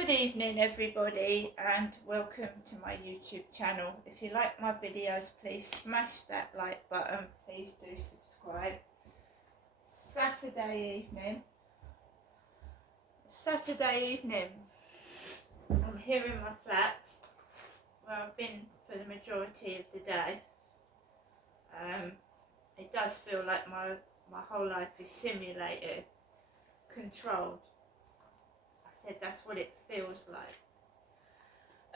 Good evening everybody and welcome to my YouTube channel. If you like my videos, please smash that like button, please do subscribe. Saturday evening, I'm here in my flat where I've been for the majority of the day. It does feel like my whole life is simulated, controlled. I said that's what it feels like.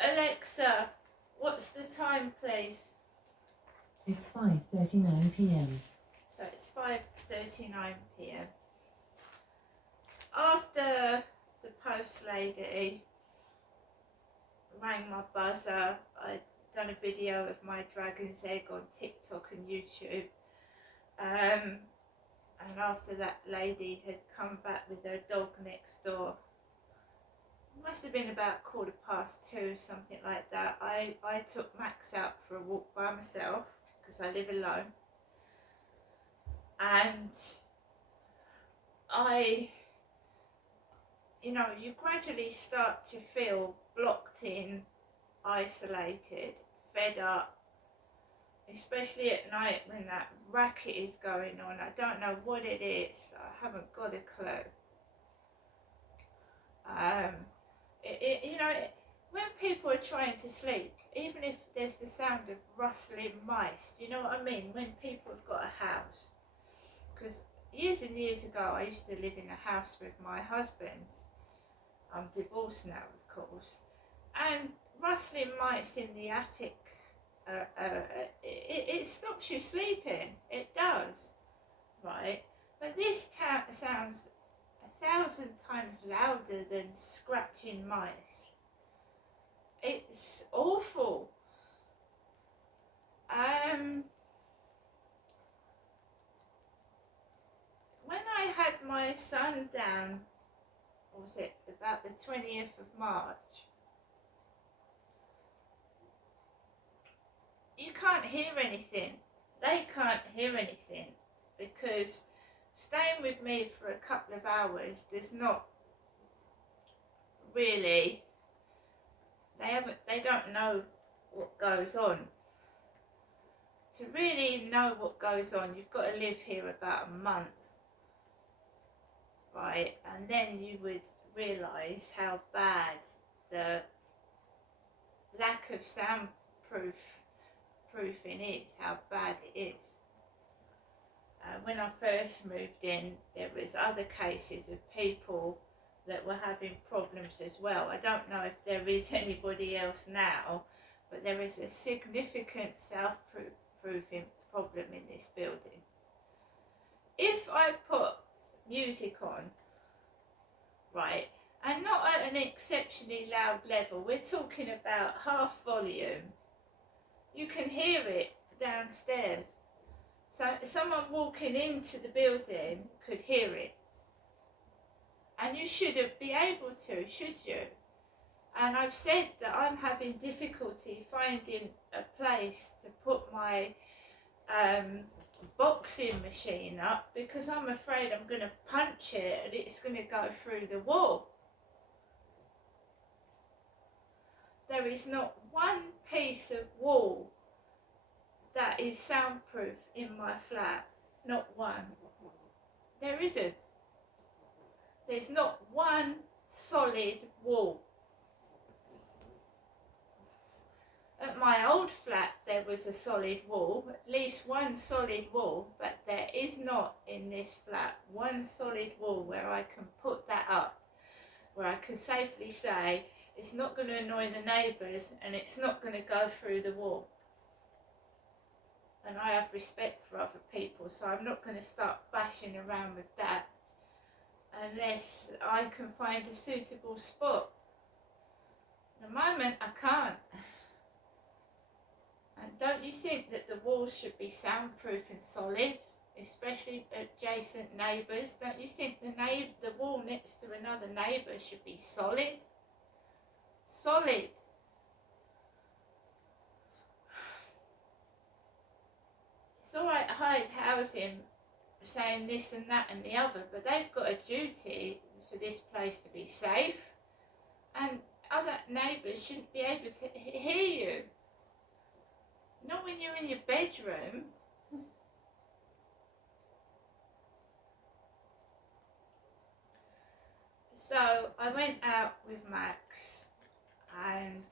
Alexa, what's the time, please? It's 5:39 p.m. So it's 5:39 p.m. After the post lady rang my buzzer, I'd done a video of my dragon's egg on TikTok and YouTube. And after that lady had come back with her dog next door, must have been about 2:15, something like that. I took Max out for a walk by myself because I live alone, and you gradually start to feel blocked in, isolated, fed up, especially at night when that racket is going on. I don't know what it is, I haven't got a clue. When people are trying to sleep, even if there's the sound of rustling mice, do you know what I mean? When people have got a house, because years and years ago I used to live in a house with my husband. I'm divorced now, of course, and rustling mice in the attic, it stops you sleeping, it does, right? But this sounds 1,000 times louder than scratching mice. It's awful. When I had my son down, what was it, about the 20th of March, you can't hear anything. They can't hear anything because staying with me for a couple of hours, there's not really, they don't know what goes on. To really know what goes on, you've got to live here about a month, right? And then you would realise how bad the lack of soundproofing is, how bad it is. When I first moved in, there was other cases of people that were having problems as well. I don't know if there is anybody else now, but there is a significant soundproofing problem in this building. If I put music on, right, and not at an exceptionally loud level, we're talking about half volume, you can hear it downstairs. So someone walking into the building could hear it. And you shouldn't be able to, should you? And I've said that I'm having difficulty finding a place to put my boxing machine up because I'm afraid I'm going to punch it and it's going to go through the wall. There is not one piece of wall that is soundproof in my flat. Not one. There isn't. There's not one solid wall. At my old flat there was a solid wall, at least one solid wall, but there is not in this flat one solid wall where I can put that up, where I can safely say it's not going to annoy the neighbours and it's not going to go through the wall. And I have respect for other people, so I'm not going to start bashing around with that unless I can find a suitable spot. At the moment I can't. And don't you think that the walls should be soundproof and solid, especially adjacent neighbours? Don't you think the wall next to another neighbour should be solid? Solid. It's alright Hyde Housing saying this and that and the other, but they've got a duty for this place to be safe and other neighbours shouldn't be able to hear you. Not when you're in your bedroom. So I went out with Max and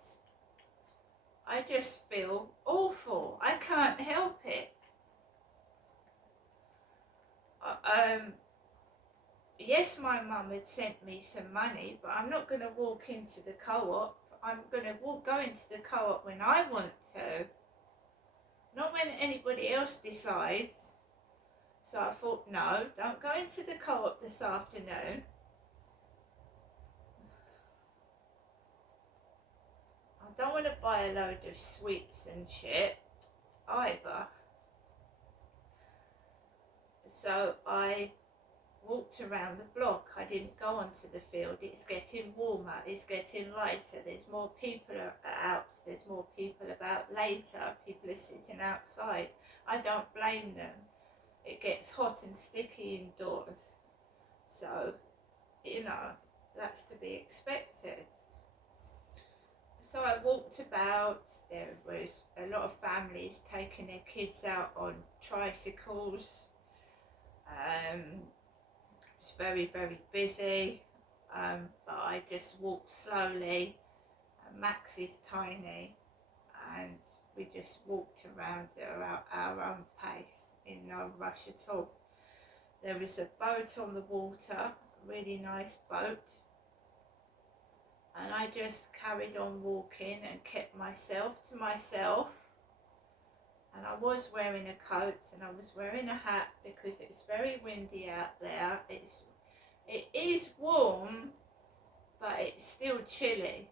I just feel awful. I can't help it. Yes, my mum had sent me some money, but I'm not going to walk into the co-op. I'm going to go into the co-op when I want to, not when anybody else decides. So I thought, no, don't go into the co-op this afternoon. I don't want to buy a load of sweets and shit either. So I walked around the block. I didn't go onto the field. It's getting warmer, it's getting lighter, there's more people out, there's more people about later, people are sitting outside. I don't blame them. It gets hot and sticky indoors, so you know, that's to be expected. So I walked about. There was a lot of families taking their kids out on tricycles. It's very, very busy, but I just walked slowly. Max is tiny, and we just walked around at our own pace, in no rush at all. There was a boat on the water, a really nice boat, and I just carried on walking and kept myself to myself. And I was wearing a coat and I was wearing a hat because it's very windy out there. It is warm, but it's still chilly,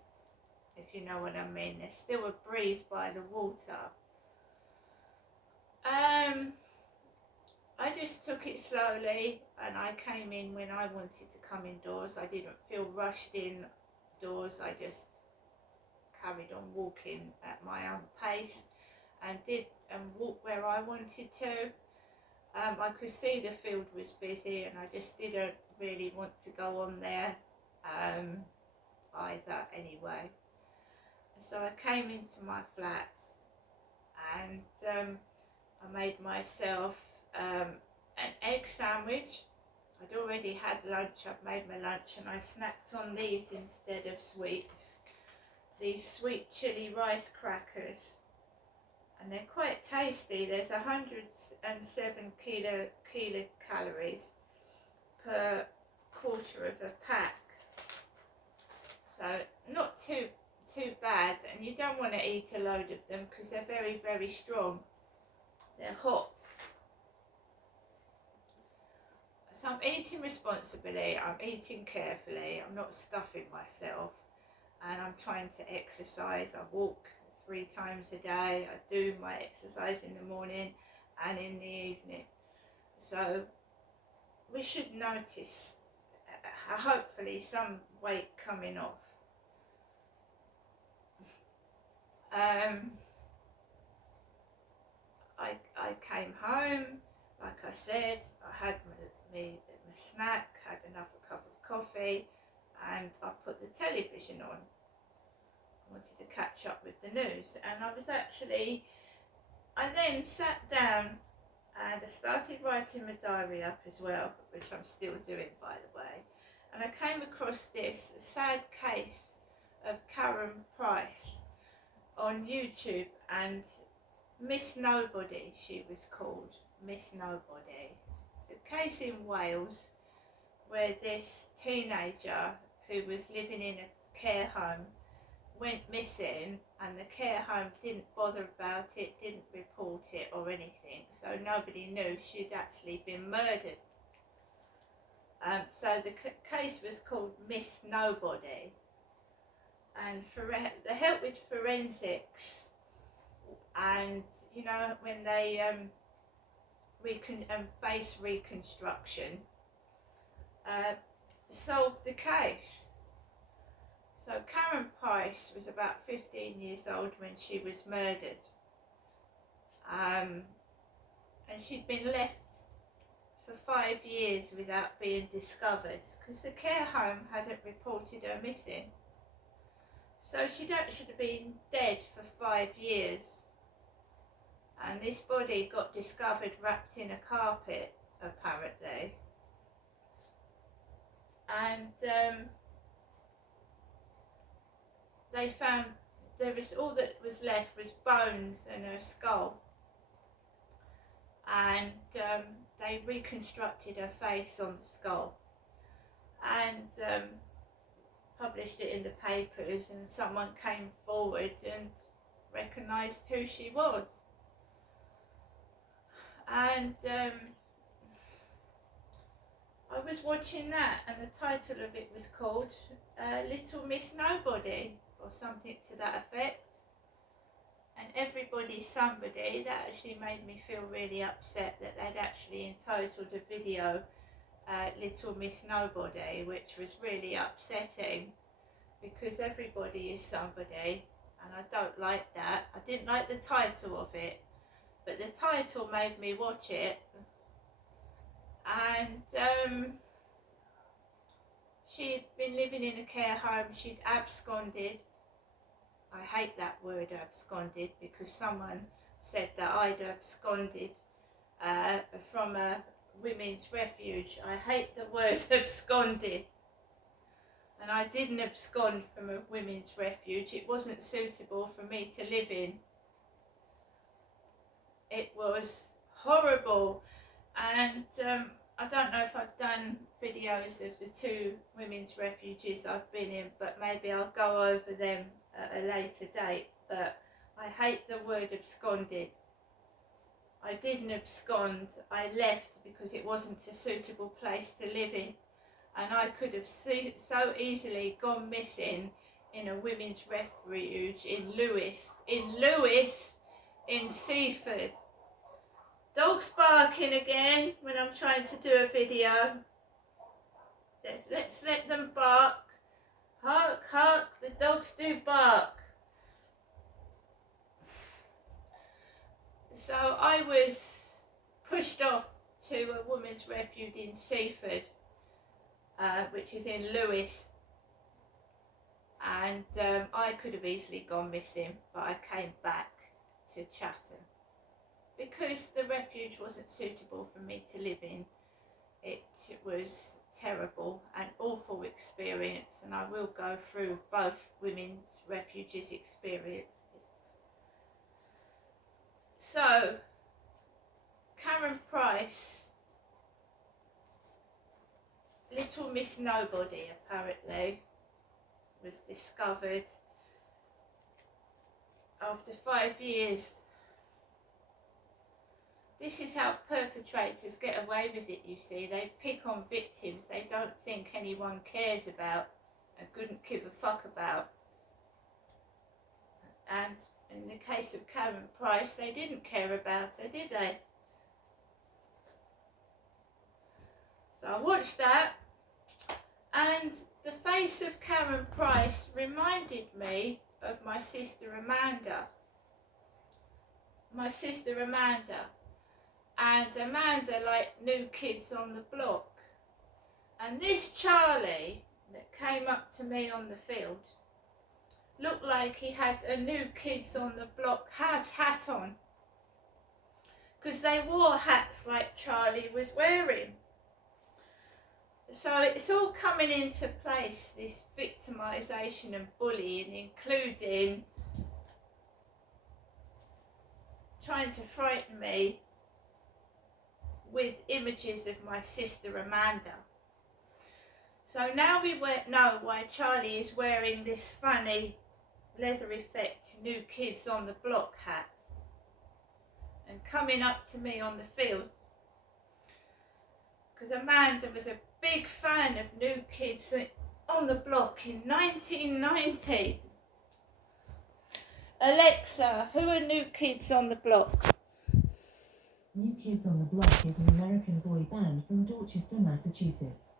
if you know what I mean. There's still a breeze by the water. I just took it slowly and I came in when I wanted to come indoors. I didn't feel rushed indoors. I just carried on walking at my own pace and walk where I wanted to. I could see the field was busy and I just didn't really want to go on there either anyway. So I came into my flat and I made myself an egg sandwich. I'd already had lunch. I'd made my lunch and I snacked on these instead of sweets. These sweet chili rice crackers. And they're quite tasty. There's 107 kilocalories per quarter of a pack. So not too bad, and you don't want to eat a load of them because they're very, very strong. They're hot. So I'm eating responsibly, I'm eating carefully, I'm not stuffing myself, and I'm trying to exercise. I walk 3 times a day. I do my exercise in the morning and in the evening. So we should notice hopefully some weight coming off. I came home, like I said, I had my snack, had another cup of coffee, and I put the television on. I wanted to catch up with the news, and I then sat down and I started writing my diary up as well, which I'm still doing, by the way, and I came across this sad case of Karen Price on YouTube, and Miss Nobody, she was called, Miss Nobody. It's a case in Wales where this teenager who was living in a care home went missing, and the care home didn't bother about it, didn't report it or anything, so nobody knew she'd actually been murdered. So the case was called Miss Nobody, and for the help with forensics, and you know, when they face reconstruction, solved the case. So Karen Price was about 15 years old when she was murdered, and she'd been left for 5 years without being discovered because the care home hadn't reported her missing. So she'd actually been dead for 5 years, and this body got discovered wrapped in a carpet, apparently. And they found all that was left was bones and her skull. And they reconstructed her face on the skull and published it in the papers, and someone came forward and recognised who she was. And I was watching that, and the title of it was called Little Miss Nobody, or something to that effect. And Everybody's Somebody, that actually made me feel really upset that they'd actually entitled a video Little Miss Nobody, which was really upsetting, because everybody is somebody, and I don't like that. I didn't like the title of it, but the title made me watch it. And she'd been living in a care home. She'd absconded. I hate that word, absconded, because someone said that I'd absconded from a women's refuge. I hate the word absconded. And I didn't abscond from a women's refuge. It wasn't suitable for me to live in. It was horrible. And I don't know if I've done videos of the 2 women's refuges I've been in, but maybe I'll go over them at a later date. But I hate the word absconded. I didn't abscond. I left because it wasn't a suitable place to live in. And I could have so easily gone missing in a women's refuge in Lewes, in Seaford. Dogs barking again when I'm trying to do a video. Let's let them bark. Hark, hark, the dogs do bark. So I was pushed off to a women's refuge in Seaford, which is in Lewes. And I could have easily gone missing, but I came back to Chatham because the refuge wasn't suitable for me to live in. It was terrible, an awful experience, and I will go through both women's refuges experiences. So, Karen Price, Little Miss Nobody, apparently, was discovered after 5 years. This is how perpetrators get away with it, you see. They pick on victims they don't think anyone cares about and couldn't give a fuck about. And in the case of Karen Price, they didn't care about her, did they? So I watched that, and the face of Karen Price reminded me of my sister Amanda. My sister Amanda. And Amanda liked New Kids on the Block. And this Charlie that came up to me on the field looked like he had a New Kids on the Block hat on. Because they wore hats like Charlie was wearing. So it's all coming into place, this victimisation and bullying, including trying to frighten me with images of my sister Amanda. So now we know why Charlie is wearing this funny leather effect New Kids on the Block hat and coming up to me on the field. Because Amanda was a big fan of New Kids on the Block in 1990. Alexa, who are New Kids on the Block? New Kids on the Block is an American boy band from Dorchester, Massachusetts.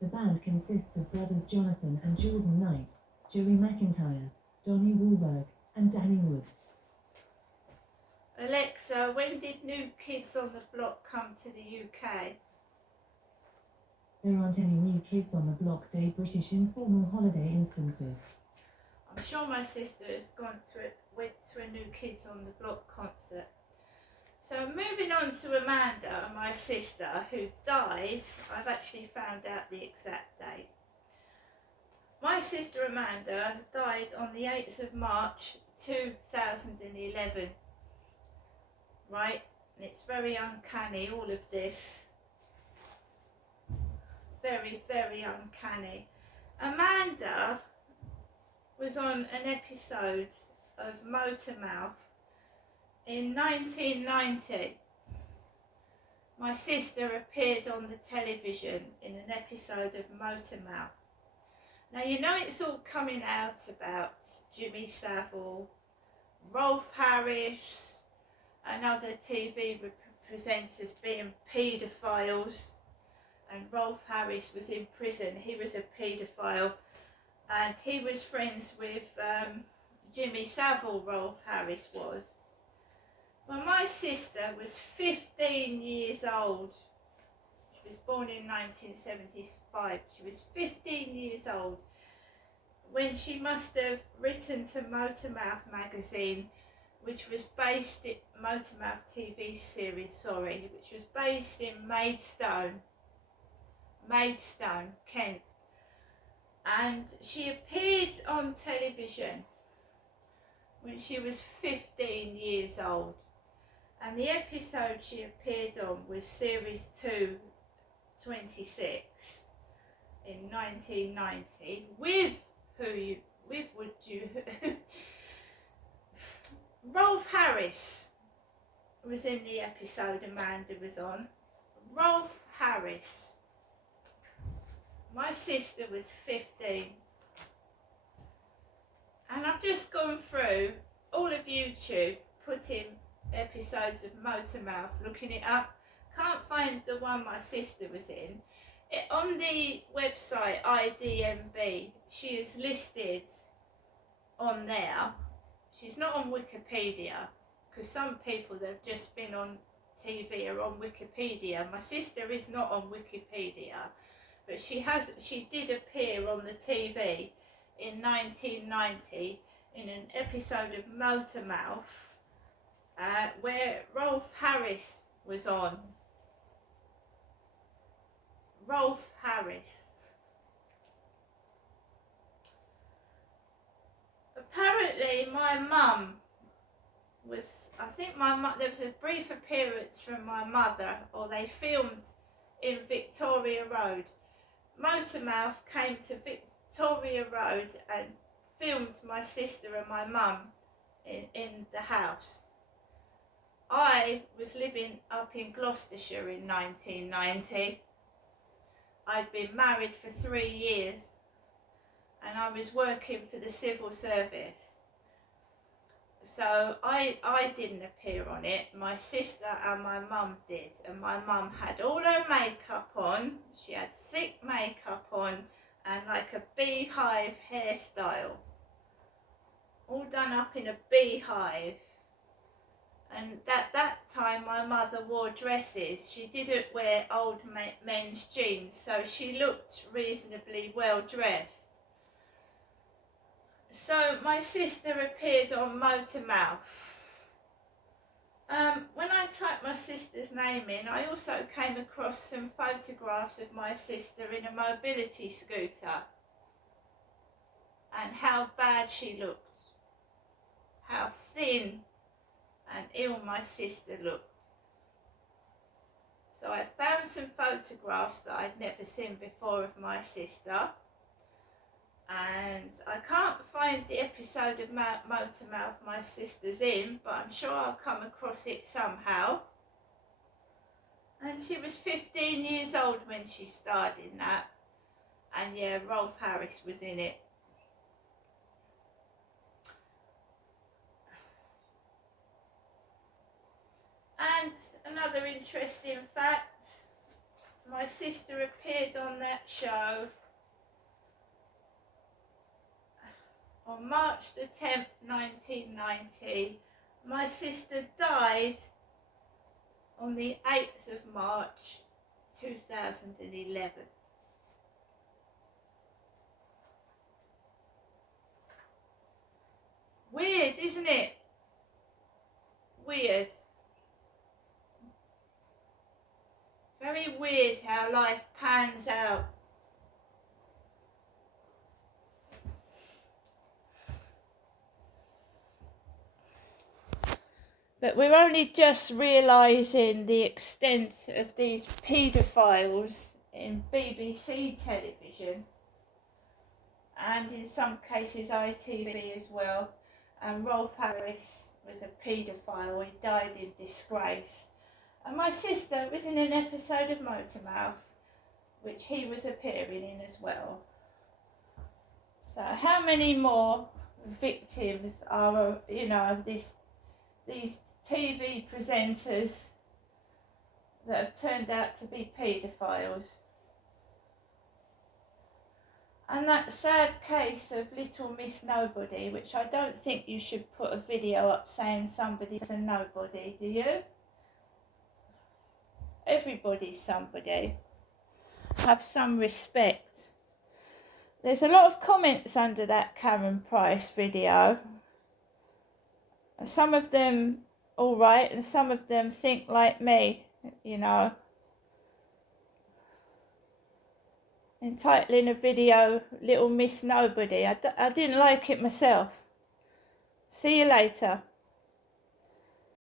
The band consists of brothers Jonathan and Jordan Knight, Joey McIntyre, Donnie Wahlberg, and Danny Wood. Alexa, when did New Kids on the Block come to the UK? There aren't any New Kids on the Block Day British informal holiday instances. I'm sure my sister has went to a New Kids on the Block concert. So moving on to Amanda, my sister, who died. I've actually found out the exact date. My sister Amanda died on the 8th of March 2011. Right? And it's very uncanny, all of this. Very, very uncanny. Amanda was on an episode of Motormouth in 1990. My sister appeared on the television in an episode of Motormouth. Now you know it's all coming out about Jimmy Savile, Rolf Harris and other TV presenters being paedophiles, and Rolf Harris was in prison. He was a paedophile and he was friends with Jimmy Savile, Rolf Harris was. Well, my sister was 15 years old. She was born in 1975. She was 15 years old when she must have written to Motormouth magazine, which was based in Motormouth TV series, which was based in Maidstone, Kent. And she appeared on television when she was 15 years old. And the episode she appeared on was Series 2, 26 in 1990 with Rolf Harris was in the episode Amanda was on. Rolf Harris. My sister was 15. And I've just gone through all of YouTube, putting episodes of Motormouth, looking it up. Can't find the one my sister was in. On the website IDMB, she is listed on there. She's not on Wikipedia, because some people that have just been on TV are on Wikipedia. My sister is not on Wikipedia, but she did appear on the TV in 1990 in an episode of Motormouth where Rolf Harris was on. Rolf Harris. Apparently my mum was, there was a brief appearance from my mother, or they filmed in Victoria Road. Motormouth came to Victoria Road and filmed my sister and my mum in the house. I was living up in Gloucestershire in 1990. I'd been married for 3 years and I was working for the civil service. So I didn't appear on it. My sister and my mum did, and my mum had all her makeup on. She had thick makeup on and like a beehive hairstyle, all done up in a beehive. And at that time my mother wore dresses. She didn't wear old men's jeans, so she looked reasonably well dressed. So my sister appeared on Motormouth. When I typed my sister's name in, I also came across some photographs of my sister in a mobility scooter and how bad she looked, how thin and ill my sister looked. So I found some photographs that I'd never seen before of my sister, and I can't find the episode of Motormouth my sister's in, but I'm sure I'll come across it somehow. And she was 15 years old when she starred in that, and yeah, Rolf Harris was in it. And another interesting fact, my sister appeared on that show on March the 10th, 1990. My sister died on the 8th of March, 2011. Weird, isn't it? Weird. Very weird how life pans out. But we're only just realising the extent of these paedophiles in BBC television, and in some cases ITV as well. And Rolf Harris was a paedophile. He died in disgrace. And my sister was in an episode of Motormouth, which he was appearing in as well. So how many more victims are, you know, of these TV presenters that have turned out to be paedophiles? And that sad case of Little Miss Nobody, which I don't think you should put a video up saying somebody's a nobody, do you? Everybody's somebody. Have some respect. There's a lot of comments under that Karen Price video. Some of them all right, and some of them think like me, you know. Entitling a video Little Miss Nobody. I didn't like it myself. See you later.